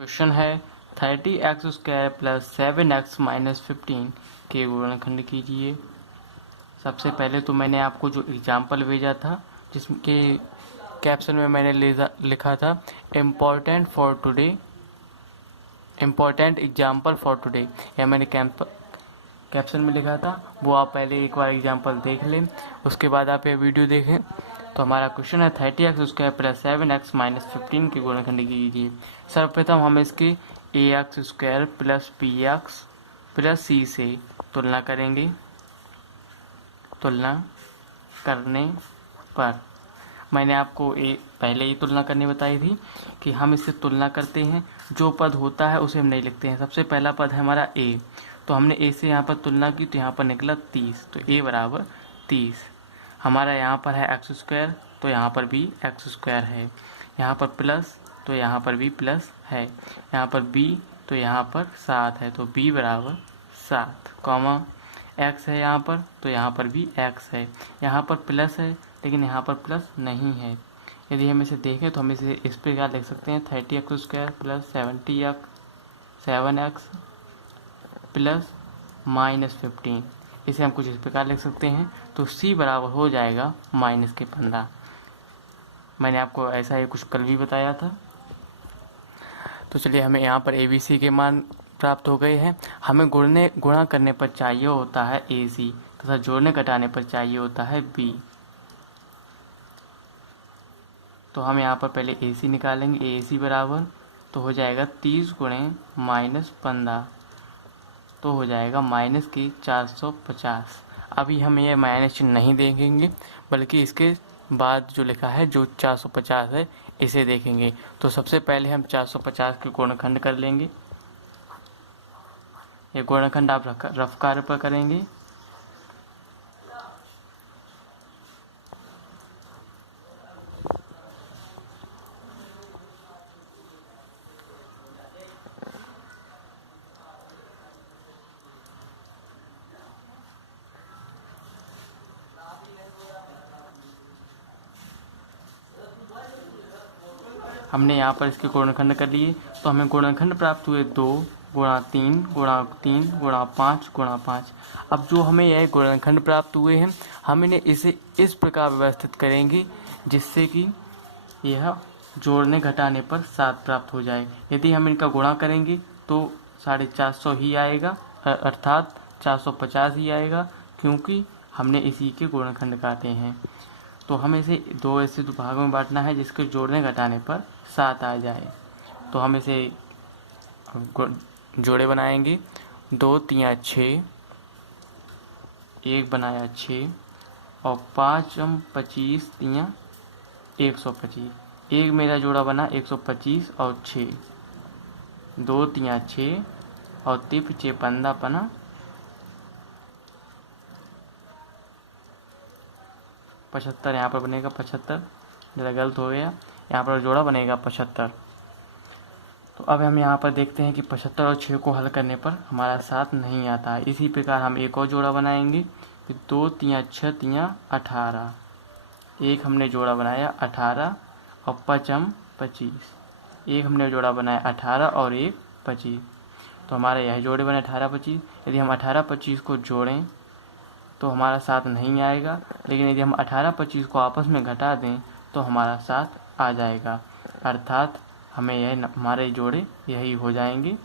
Question है 30x² plus 7x minus 15 के गुणनखंड कीजिए। सबसे पहले तो मैंने आपको जो एग्जाम्पल भेजा था जिसके कैप्शन में मैंने लिखा था इम्पोर्टेंट एग्जाम्पल फॉर टुडे, या मैंने कैप्शन में लिखा था, वो आप पहले एक बार एग्जाम्पल देख लें, उसके बाद आप ये वीडियो देखें। तो हमारा क्वेश्चन है 30x² प्लस 7x माइनस 15 के गुणनखंड कीजिए। सर्वप्रथम हम इसकी ax² plus bx plus c से तुलना करेंगे। तुलना करने पर मैंने आपको पहले ही तुलना करनी बताई थी कि हम इससे तुलना करते हैं, जो पद होता है उसे हम नहीं लिखते हैं। सबसे पहला पद है हमारा a, तो हमने a से यहाँ पर तुलना की तो यहाँ पर निकला 30, तो a बराबर 30। हमारा यहाँ पर है x², तो यहाँ पर भी x² है। यहाँ पर प्लस, तो यहाँ पर भी प्लस है। यहाँ पर b, तो यहाँ पर 7 है, तो b बराबर 7, कॉमा x है यहाँ पर, तो यहाँ पर भी x है। यहाँ पर प्लस है लेकिन यहाँ पर प्लस नहीं है। यदि हम इसे देखें तो हम इसे इस प्रकार लिख सकते हैं 30x² plus 7x plus minus 15। इसे हम कुछ इस प्रकार लिख सकते हैं, तो c बराबर हो जाएगा माइनस के 15। मैंने आपको ऐसा ही कुछ कल भी बताया था। तो चलिए, हमें यहाँ पर ABC के मान प्राप्त हो गए हैं। हमें गुणा करने पर चाहिए होता है AC तथा जोड़ने घटाने पर चाहिए होता है B। तो हम यहाँ पर पहले AC निकालेंगे। AC बराबर तो हो जाएगा 30 गुणे माइनस 15, तो हो जाएगा माइनस की 450। अभी हम ये माइनस चिन्ह नहीं देखेंगे, बल्कि इसके बाद जो लिखा है जो 450 है इसे देखेंगे। तो सबसे पहले हम 450 के गुणनखंड कर लेंगे। ये गुणनखंड आप रफ कार्य पर करेंगे। हमने यहाँ पर इसके गुणनखंड कर लिए, तो हमें गुणनखंड प्राप्त हुए 2 गुणा 3 गुणा 3 गुणा 5 गुणा 5। अब जो हमें यह गुणनखंड प्राप्त हुए हैं, हम इन्हें इसे इस प्रकार व्यवस्थित करेंगे जिससे कि यह जोड़ने घटाने पर 7 प्राप्त हो जाए। यदि हम इनका गुणा करेंगे तो 450 ही आएगा, अर्थात 450 ही आएगा, क्योंकि हमने इसी के गुणनखंड काटे हैं। तो हमें इसे दो ऐसे भागों में बांटना है जिसके जोड़ने घटाने पर 7 आ जाए। तो हम इसे जोड़े बनाएंगे। 2 3 6, 1 बनाया 6, और 5 25 3 125। एक मेरा जोड़ा बना 125 और 6, 2 3 6 और 3 5 15 पना 75। यहाँ पर बनेगा 75, ज़रा गलत हो गया, यहाँ पर जोड़ा बनेगा 75। तो अब हम यहाँ पर देखते हैं कि 75 और 6 को हल करने पर हमारा 7 नहीं आता है। इसी प्रकार हम एक और जोड़ा बनाएंगे कि 2 3 6 3 18। एक हमने जोड़ा बनाया 18 और 5 25। एक हमने जोड़ा बनाया 18 और 1 25। तो हमारे यह जोड़े बने 18 25। यदि हम 18 25 को जोड़ें तो हमारा 7 नहीं आएगा, लेकिन यदि हम 18 25 को आपस में घटा दें तो हमारा 7 आ जाएगा, अर्थात हमें यह हमारे जोड़े यही हो जाएंगे।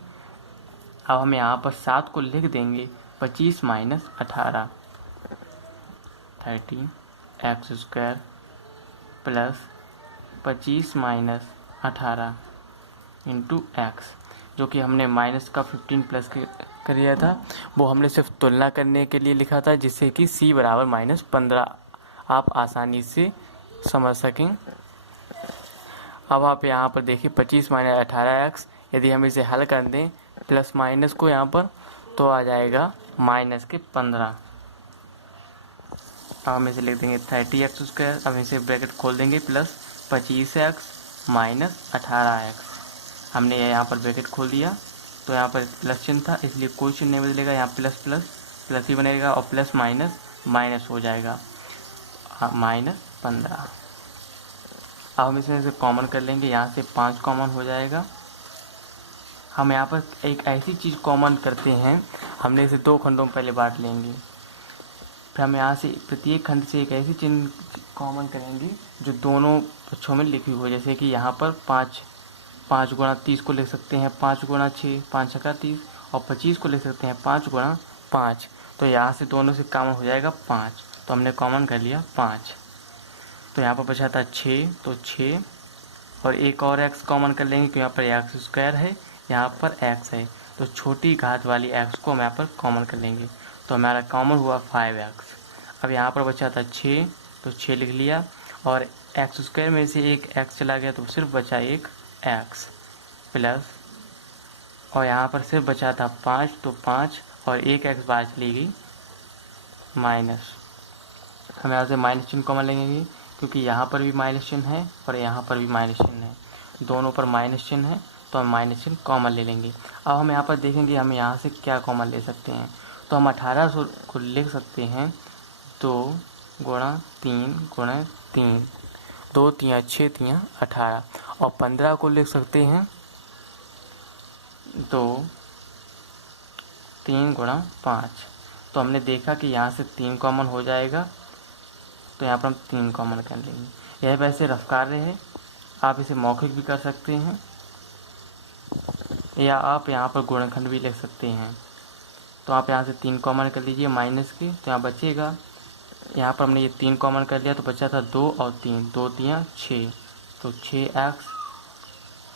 अब हम यहाँ पर 7 को लिख देंगे 25 minus 18, 30x² plus 25 minus 18 into x, जो कि हमने माइनस का 15 प्लस कर दिया था, वो हमने सिर्फ तुलना करने के लिए लिखा था, जिससे कि c बराबर -15 आप आसानी से समझ सकें। अब आप यहाँ पर देखिए 25 माइनस 18x, यदि हम इसे हल कर दें प्लस माइनस को यहाँ पर, तो आ जाएगा -15। अब हम इसे लिख देंगे 30x²। अब इसे ब्रैकेट खोल देंगे प्लस 25x माइनस 18x। हमने यहाँ पर ब्रैकेट खोल दिया, तो यहाँ पर प्लस चिन्ह था इसलिए कोई चिन्ह नहीं बदलेगा, यहाँ प्लस प्लस प्लस ही बनेगा और प्लस माइनस माइनस हो जाएगा, -15। अब हम इसमें से कॉमन कर लेंगे, यहाँ से 5 कॉमन हो जाएगा, हम यहाँ पर एक ऐसी चीज़ कॉमन करते हैं, हमने इसे दो खंडों में पहले बांट लेंगे। फिर हम यहाँ से प्रत्येक खंड से एक ऐसी चिन्ह कॉमन करेंगे जो दोनों पक्षों में लिखी हुई है। जैसे कि यहाँ पर 5 गुणा 30 को लिख सकते हैं 5 गुणा 6, 5 छक्का 30, और 25 को लिख सकते हैं 5 गुणा 5। तो यहाँ से दोनों से कॉमन हो जाएगा 5, तो हमने कॉमन कर लिया 5। तो यहाँ पर बचा था 6, तो 6 और एक और x कॉमन कर लेंगे क्योंकि यहाँ पर एक्स स्क्वायर है, यहाँ पर x है, तो छोटी घात वाली x को हम यहाँ पर कॉमन कर लेंगे। तो हमारा कॉमन हुआ 5x। अब यहाँ पर बचा था 6, तो 6 लिख लिया, और एक्स स्क्वायर में से एक x चला गया तो सिर्फ बचा एक x प्लस, और यहाँ पर सिर्फ बचा था 5, तो 5 और एक x बाहर चली गई माइनस। हम यहाँ से माइनस चिन्ह कॉमन लेंगे क्योंकि यहाँ पर भी माइनस चिन्ह है और यहाँ पर भी माइनस चिन्ह है, दोनों पर माइनस चिन्ह है, तो हम माइनस चिन्ह कॉमन ले लेंगे। अब हम यहाँ पर देखेंगे हम यहाँ से क्या कॉमन ले सकते हैं। तो हम 1800 को लिख सकते हैं 2 गुणा 3 गुणा 3, 2 3 6 3 18, और 15 को लिख सकते हैं 2 3 गुणा 5। तो हमने देखा कि यहाँ से 3 कॉमन हो जाएगा, तो यहाँ पर हम 3 कॉमन कर लेंगे। यह वैसे रफ कार्य है, आप इसे मौखिक भी कर सकते हैं या आप यहाँ पर गुणनखंड भी लिख सकते हैं। तो आप यहाँ से 3 कॉमन कर लीजिए माइनस की, तो यहाँ बचेगा, यहाँ पर हमने ये 3 कॉमन कर लिया तो बचा था 2 और 3, 2 3 6, तो 6x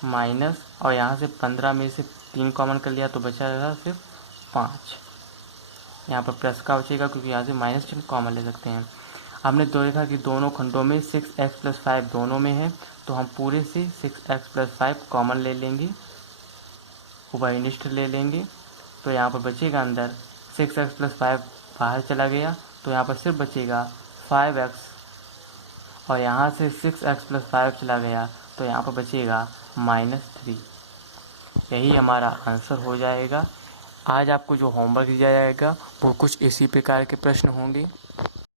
माइनस, और यहाँ से 15 में से 3 कॉमन कर लिया तो बचा था सिर्फ 5। यहाँ पर प्लस का बचेगा क्योंकि यहाँ से माइनस चिन्ह कॉमन ले सकते हैं। हमने देखा कि दोनों खंडों में 6x + 5 दोनों में है, तो हम पूरे से 6x + 5 कॉमन ले लेंगे, उभयनिष्ठ ले लेंगे। तो यहाँ पर बचेगा अंदर 6x + 5 बाहर चला गया, तो यहाँ पर सिर्फ बचेगा 5x, और यहाँ से 6x + 5 चला गया तो यहाँ पर बचेगा -3। यही हमारा आंसर हो जाएगा। आज आपको जो होमवर्क दिया जाएगा वो कुछ इसी प्रकार के प्रश्न होंगे।